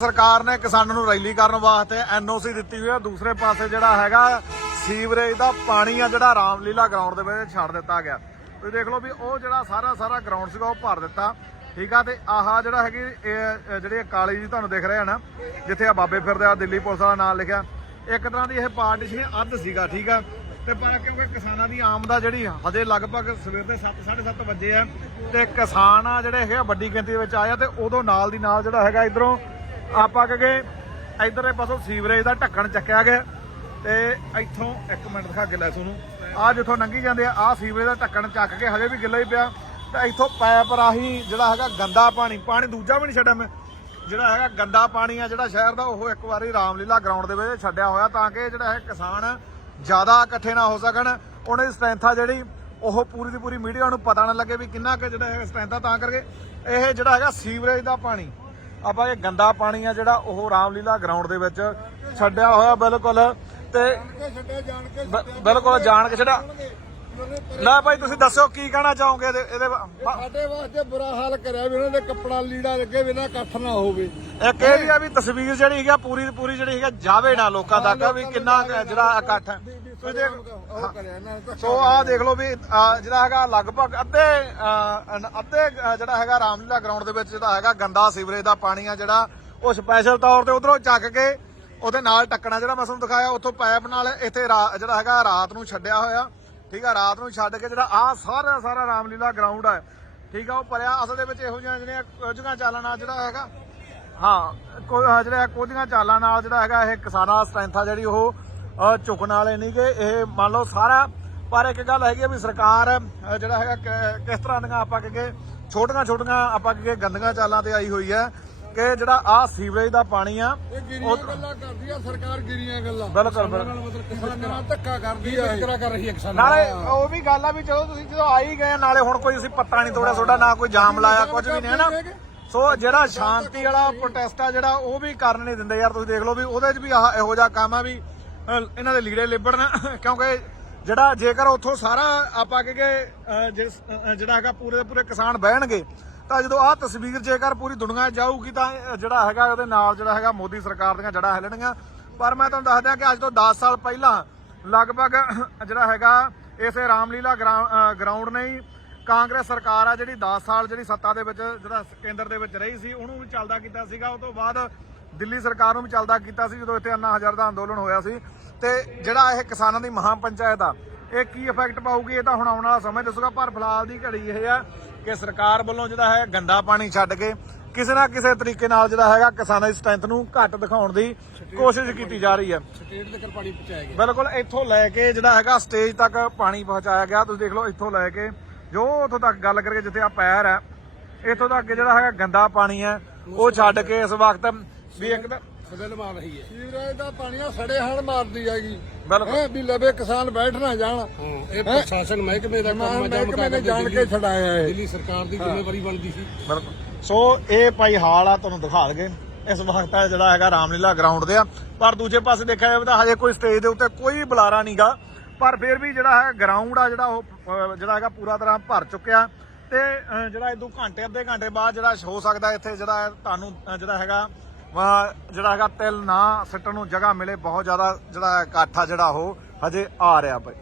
ਸਰਕਾਰ ਨੇ ਕਿਸਾਨਾਂ ਨੂੰ ਰੈਲੀ ਕਰਨ ਵਾਸਤੇ ਐਨਓਸੀ ਦਿੱਤੀ ਹੋਈ ਹੈ ਦੂਸਰੇ ਪਾਸੇ ਜਿਹੜਾ ਹੈਗਾ ਸੀਵਰੇਜ ਦਾ ਪਾਣੀ ਆ ਜਿਹੜਾ ਰਾਮਲੀਲਾ ਗਰਾਊਂਡ ਦੇ ਵਿੱਚ ਛੱਡ ਦਿੱਤਾ ਗਿਆ। ਤੁਸੀਂ ਦੇਖ ਲਓ ਵੀ ਉਹ ਜਿਹੜਾ ਸਾਰਾ ਸਾਰਾ ਗਰਾਊਂਡ ਸੀਗਾ ਉਹ ਭਰ ਦਿੱਤਾ। ਠੀਕ ਆ, ਤੇ ਆਹ ਜਿਹੜਾ ਹੈਗੀ, ਇਹ ਜਿਹੜੀ ਕਾਲੀ ਜੀ ਤੁਹਾਨੂੰ ਦਿਖ ਰਿਹਾ ਨਾ, ਜਿੱਥੇ ਆ ਬਾਬੇ ਫਿਰਦੇ ਆ, ਦਿੱਲੀ ਪੁਲਿਸ ਦਾ ਨਾਮ ਲਿਖਿਆ। ਇੱਕ ਤਰ੍ਹਾਂ ਦੀ ਇਹ ਪਾਰਟੀ ਅੱਧ ਸੀਗਾ, ਠੀਕ ਆ। ਤੇ ਪਰ ਕਿਉਂਕਿ ਕਿਸਾਨਾਂ ਦੀ ਆਮਦਾ ਜਿਹੜੀ ਹਜੇ ਲਗਭਗ ਸਵੇਰ ਦੇ 7:30 ਵਜੇ ਆ, ਤੇ ਕਿਸਾਨ ਆ ਜਿਹੜੇ ਹੈਗੇ ਆ ਵੱਡੀ ਗਿਣਤੀ ਦੇ ਵਿੱਚ ਆਇਆ ਤੇ ਉਦੋਂ ਨਾਲ ਦੀ ਨਾਲ ਜਿਹੜਾ ਹੈਗਾ ਇਧਰੋਂ ਆਪਾਂ ਕਹਗੇ ਇਧਰਲੇ ਪਾਸੋਂ ਸੀਵਰੇਜ ਦਾ ਢੱਕਣ ਚੱਕਿਆ ਗਿਆ ਤੇ ਇੱਥੋਂ ਇੱਕ ਮਿੰਟ ਦਿਖਾ ਕੇ ਲੈ ਤੁਹਾਨੂੰ। ਆ ਜਿੱਥੋਂ ਲੰਘੀ ਜਾਂਦੇ ਆ ਆ ਸੀਵਰੇਜ ਦਾ ਢੱਕਣ ਚੱਕ ਕੇ ਹਜੇ ਵੀ ਗਿੱਲਾ ਹੀ ਪਿਆ। ਤੇ ਇੱਥੋਂ ਪੈਪ ਰਾਹੀਂ ਜਿਹੜਾ ਹੈਗਾ ਗੰਦਾ ਪਾਣੀ ਪਾਣੀ ਦੂਜਾ ਵੀ ਨਹੀਂ ਛੱਡਿਆ ਮੈਂ। ਜਿਹੜਾ ਹੈਗਾ ਗੰਦਾ ਪਾਣੀ ਆ, ਜਿਹੜਾ ਸ਼ਹਿਰ ਦਾ, ਉਹ ਇੱਕ ਵਾਰੀ ਰਾਮਲੀਲਾ ਗਰਾਊਂਡ ਦੇ ਵਿੱਚ ਛੱਡਿਆ ਹੋਇਆ ਤਾਂ ਕਿ ਜਿਹੜਾ ਹੈ ਕਿਸਾਨ ਜ਼ਿਆਦਾ ਇਕੱਠੇ ਨਾ ਹੋ ਸਕਣ। ਉਹਨਾਂ ਦੀ ਸਟਰੈਂਥ ਆ ਜਿਹੜੀ, ਉਹ ਪੂਰੀ ਦੀ ਪੂਰੀ ਮੀਡੀਆ ਨੂੰ ਪਤਾ ਨਾ ਲੱਗੇ ਵੀ ਕਿੰਨਾ ਕੁ ਜਿਹੜਾ ਹੈ ਸਟਰੈਂਥ ਆ ਤਾਂ ਕਰਕੇ। ਇਹ ਜਿਹੜਾ ਹੈਗਾ ਸੀਵਰੇਜ ਦਾ ਪਾਣੀ ਆਪਾਂ ਇਹ ਗੰਦਾ ਪਾਣੀ ਆ ਜਿਹੜਾ ਉਹ ਰਾਮਲੀਲਾ ਗਰਾਊਂਡ ਦੇ ਵਿੱਚ ਛੱਡਿਆ ਹੋਇਆ ਬਿਲਕੁਲ ਤੇ ਛੱਡਿਆ ਬਿਲਕੁਲ ਜਾਣ ਕੇ ਜਿਹੜਾ ਲੈ ਭਾਈ ਤੁਸੀਂ ਦੱਸੋ ਕੀ ਕਹਿਣਾ ਚਾਹੋਗੇ ਇਹਦੇ ਇਹਦੇ ਬਾ- ਸਾਡੇ ਵਾਸਤੇ ਬੁਰਾ ਹਾਲ ਕਰਿਆ ਵੀ ਉਹਨਾਂ ਦੇ ਕੱਪੜਾ ਲੀੜਾ ਲੱਗੇ ਬਿਨਾਂ ਇਕੱਠ ਨਾ ਹੋਵੇ। ਇੱਕ ਇਹ ਵੀ ਆ ਵੀ ਤਸਵੀਰ ਜਿਹੜੀ ਹੈਗੀ ਆ ਪੂਰੀ ਦੀ ਪੂਰੀ ਜਿਹੜੀ ਹੈਗੀ ਆ ਜਾਵੇ ਨਾ ਲੋਕਾਂ ਤੱਕ ਵੀ ਕਿੰਨਾ ਕੁ ਜਿਹੜਾ ਇਕੱਠ ਹੈ। ਤੁਸੀਂ ਦੇਖ ਉਹ ਕਰਿਆ ਇਹਨਾਂ ਨੇ ਸੋ ਆਹ ਦੇਖ ਲਓ ਵੀ ਆਹ ਜਿਹੜਾ ਹੈਗਾ ਲਗਭਗ ਅੱਧੇ ਅਹ, ਅਨ- ਅੱਧੇ ਅਹ, ਜਿਹੜਾ ਹੈਗਾ ਰਾਮਲੀਲਾ ਗਰਾਊਂਡ ਦੇ ਵਿੱਚ ਜਿਹੜਾ ਹੈਗਾ ਗੰਦਾ ਸੀਵਰੇਜ ਦਾ ਪਾਣੀ ਆ ਜਿਹੜਾ ਉਹ ਸਪੈਸ਼ਲ ਤੌਰ ਤੇ ਉਧਰੋਂ ਚੱਕ ਕੇ ਉਹਦੇ ਨਾਲ ਟੱਕਣਾ ਜਿਹੜਾ ਮੈਂ ਤੁਹਾਨੂੰ ਦਿਖਾਇਆ ਉੱਥੋਂ ਪਾਈਪ ਨਾਲ ਇੱਥੇ ਰਾ- ਜਿਹੜਾ ਹੈਗਾ ਰਾਤ ਨੂੰ ਛੱਡਿਆ ਹੋਇਆ। ਠੀਕ ਆ, ਰਾਤ ਨੂੰ ਛੱਡ ਕੇ ਜਿਹੜਾ ਆਹ ਸਾਰਾ ਸਾਰਾ ਰਾਮਲੀਲਾ ਗਰਾਊਂਡ ਹੈ ਠੀਕ ਆ, ਉਹ ਭਰਿਆ। ਅਸਲ ਦੇ ਵਿੱਚ ਇਹੋ ਜਿਹੀਆਂ ਜਿਹੜੀਆਂ ਕੁਝੀਆਂ ਚਾਲਾਂ ਨਾਲ ਜਿਹੜਾ ਹੈਗਾ, ਹਾਂ, ਕੋਈ ਜਿਹੜਾ ਕੋਝੀਆਂ ਚਾਲਾਂ ਨਾਲ ਜਿਹੜਾ ਹੈਗਾ ਇਹ ਕਿਸਾਨਾਂ ਦਾ ਸਟਰੈਂਥ ਆ ਜਿਹੜੀ ਉਹ ਝੁਕਣ ਵਾਲੇ ਨਹੀਂ ਕਿ ਇਹ ਮੰਨ ਲਓ ਸਾਰਾ, ਪਰ ਇੱਕ ਗੱਲ ਹੈਗੀ ਆ ਵੀ ਸਰਕਾਰ ਜਿਹੜਾ ਹੈਗਾ ਕਿ- ਕਿਸ ਤਰ੍ਹਾਂ ਦੀਆਂ ਆਪਾਂ ਕਹੇ ਛੋਟੀਆਂ ਛੋਟੀਆਂ ਆਪਾਂ ਕਹੇ ਗੰਦੀਆਂ ਚਾਲਾਂ ਤੇ ਆਈ ਹੋਈ ਹੈ ਕਿ ਜਿਹੜਾ ਆ ਸੀਵਰੇਜ ਦਾ ਪਾਣੀ ਆ ਇਹ ਗਿਰੀਆਂ ਗੱਲਾਂ ਕਰਦੀ ਆ ਸਰਕਾਰ ਗਿਰੀਆਂ ਗੱਲਾਂ। ਬਿਲਕੁਲ ਬਿਲਕੁਲ। ਮਤਲਬ ਕਿਸਾਨਾਂ ਨਾਲ ਧੱਕਾ ਕਰਦੀ ਆ ਇਹ। ਕਰ ਰਹੀ ਹੈ ਕਿਸਾਨਾਂ ਨਾਲੇ ਉਹ ਵੀ ਗੱਲ ਆ ਵੀ ਜਦੋਂ ਤੁਸੀਂ ਜਦੋਂ ਆ ਹੀ ਗਏ ਆ, ਨਾਲੇ ਹੁਣ ਕੋਈ ਅਸੀਂ ਪੱਤਾ ਨਹੀਂ ਤੋੜਿਆ ਤੁਹਾਡਾ ਨਾ ਕੋਈ ਜਾਮ ਲਾਇਆ ਕੁਝ ਵੀ ਨਹੀਂ ਹੈ ਨਾ? ਸੋ ਜਿਹੜਾ ਸ਼ਾਂਤੀ ਵਾਲਾ ਪ੍ਰੋਟੈਸਟ ਆ। ਜਿਹੜਾ ਉਹ ਵੀ ਕਰਨ ਨਹੀਂ ਦਿੰਦੇ ਯਾਰ ਤੁਸੀਂ ਦੇਖ ਲਓ ਵੀ ਉਹਦੇ 'ਚ ਵੀ ਆਹ ਇਹੋ ਜਿਹਾ ਕੰਮ ਆ ਵੀ ਅਹ, ਇਹਨਾਂ ਦੇ ਲੀੜੇ ਲਿਬੜਨ। ਕਿਉਂਕਿ ਜਿਹੜਾ ਜੇਕਰ ਉੱਥੋਂ ਸਾਰਾ ਆਪਾਂ ਕਹੇ ਜਿਹੜਾ ਹੈਗਾ ਪੂਰੇ ਦੇ ਪੂਰੇ ਕਿਸਾਨ ਬਹਿਣਗੇ ਤਾਂ ਜਦੋਂ ਆਹ ਤਸਵੀਰ ਜੇਕਰ ਪੂਰੀ ਦੁਨੀਆ ਜਾਊਗੀ ਤਾਂ ਜਿਹੜਾ ਹੈਗਾ ਉਹਦੇ ਨਾਲ ਜਿਹੜਾ ਹੈਗਾ ਮੋਦੀ ਸਰਕਾਰ ਦੀਆਂ ਜੜ੍ਹਾਂ ਹਿੱਲਣਗੀਆਂ ਪਰ ਮੈਂ ਤੁਹਾਨੂੰ ਦੱਸ ਦਿਆਂ ਕਿ ਅੱਜ ਤੋਂ 10 ਸਾਲ ਪਹਿਲਾਂ ਲਗਭਗ ਜਿਹੜਾ ਹੈਗਾ ਇਸੇ ਰਾਮਲੀਲਾ ਗਰਾਊਂਡ ਨੇ ਹੀ ਕਾਂਗਰਸ ਸਰਕਾਰ ਆ ਜਿਹੜੀ 10 ਸਾਲ ਜਿਹੜੀ ਸੱਤਾ ਦੇ ਵਿੱਚ ਜਿਹੜਾ ਕੇਂਦਰ ਦੇ ਵਿੱਚ ਰਹੀ ਸੀ, ਉਹਨੂੰ ਵੀ ਚੱਲਦਾ ਕੀਤਾ ਸੀਗਾ। ਉਹ ਤੋਂ ਬਾਅਦ ਦਿੱਲੀ ਸਰਕਾਰ ਨੂੰ ਵੀ ਚੱਲਦਾ ਕੀਤਾ ਸੀ, ਜਦੋਂ ਇੱਥੇ ਅੰਨਾ ਹਜ਼ਾਰ ਦਾ ਅੰਦੋਲਨ ਹੋਇਆ ਸੀ। ਤੇ ਜਿਹੜਾ ਇਹ ਕਿਸਾਨਾਂ ਦੀ ਮਹਾ ਪੰਚਾਇਤ ਆ ਇਹ ਕੀ ਇਫੈਕਟ ਪਾਊਗੀ ਇਹ ਤਾਂ ਹੁਣ ਆਉਣ ਵਾਲਾ ਸਮੇਂ ਦੱਸੂਗਾ ਪਰ ਫਿਲਹਾਲ ਦੀ ਘੜੀ ਇਹ ਆ ਕਿ ਸਰਕਾਰ ਵੱਲੋਂ ਜਿਹੜਾ ਹੈ ਗੰਦਾ ਪਾਣੀ ਛੱਡ ਕੇ ਕਿਸੇ ਨਾ ਕਿਸੇ ਤਰੀਕੇ ਨਾਲ ਜਿਹੜਾ ਹੈਗਾ ਕਿਸਾਨਾਂ ਦੀ ਸਟਰੈਂਥ ਨੂੰ ਘੱਟ ਦਿਖਾਉਣ ਦੀ ਕੋਸ਼ਿਸ਼ ਕੀਤੀ ਜਾ ਰਹੀ ਹੈ ਸਟੇਟ ਤੱਕ ਪਾਣੀ ਪਹੁੰਚਾਇਆ ਗਿਆ। ਬਿਲਕੁਲ ਇੱਥੋਂ ਲੈ ਕੇ ਜਿਹੜਾ ਹੈਗਾ ਸਟੇਜ ਤੱਕ ਪਾਣੀ ਪਹੁੰਚਾਇਆ ਗਿਆ। ਤੁਸੀਂ ਦੇਖ ਲਓ ਇੱਥੋਂ ਲੈ ਕੇ ਜੋ ਉੱਥੋਂ ਤੱਕ ਗੱਲ ਕਰਕੇ ਜਿੱਥੇ ਆ ਪੈਰ ਹੈ ਇੱਥੋਂ ਤੱਕ ਜਿਹੜਾ ਹੈਗਾ ਗੰਦਾ ਪਾਣੀ ਹੈ ਉਹ ਛੱਡ ਕੇ ਇਸ ਵਕਤ ਵੀ ਇੱਕ ਤਾਂ ਫਸਲ ਮਾਰ ਰਹੀ ਹੈ। ਸੀਵਰੇਜ ਦਾ ਪਾਣੀ ਆ ਸੜੇ ਹਣ ਮਾਰਦੀ ਹੈਗੀ। ਬਿਲਕੁਲ। ਹੈ ਵੀ ਲਵੇ ਕਿਸਾਨ ਬੈਠ ਨਾ ਜਾਣ। ਹਾਂ ਇਹ ਪ੍ਰਸ਼ਾਸਨ ਮਹਿਕਮੇ ਦਾ ਕੰਮ ਹੈ ਜਾਂ ਮਹਿਕਮੇ ਨੇ ਜਾਣ ਕੇ ਛਡਾਇਆ ਇਹ। ਦਿੱਲੀ ਸਰਕਾਰ ਦੀ ਜ਼ਿੰਮੇਵਾਰੀ ਬਣਦੀ ਸੀ। ਬਿਲਕੁਲ। ਸੋ ਇਹ ਭਾਈ ਹਾਲ ਆ ਤੁਹਾਨੂੰ ਦਿਖਾ ਦਗੇ ਇਸ ਵਕਤ ਆ ਜਿਹੜਾ ਹੈਗਾ ਰਾਮਲੀਲਾ ਗਰਾਊਂਡ ਦੇ ਆ। ਪਰ ਦੂਜੇ ਪਾਸੇ ਦੇਖਿਆ ਜਾਵੇ ਤਾਂ ਹਜੇ ਕੋਈ ਸਟੇਜ ਦੇ ਉੱਤੇ ਕੋਈ ਬੁਲਾਰਾ ਨਹੀਂਗਾ। ਪਰ ਫਿਰ ਵੀ ਜਿਹੜਾ ਹੈ ਗਰਾਊਂਡ ਆ ਜਿਹੜਾ ਉਹ ਜਿਹੜਾ ਹੈਗਾ ਪੂਰਾ ਤਰ੍ਹਾਂ ਭਰ ਚੁੱਕਿਆ। ਤੇ ਜਿਹੜਾ ਇਦੋਂ ਘੰਟੇ ਅੱਧੇ ਘੰਟੇ ਬਾਅਦ ਜਿਹੜਾ ਹੋ ਸਕਦਾ ਇੱਥੇ ਜਿਹੜਾ ਹੈ ਤੁਹਾਨੂੰ ਜਿਹੜਾ ਹੈਗਾ ਜਿਹੜਾ ਹੈਗਾ ਤਿਲ ਨਾ ਸਿੱਟਣ ਨੂੰ ਜਗ੍ਹਾ ਮਿਲੇ, ਬਹੁਤ ਜ਼ਿਆਦਾ ਜਿਹੜਾ ਇਕੱਠ ਆ ਜਿਹੜਾ ਉਹ ਹਜੇ ਆ ਰਿਹਾ ਭਾਈ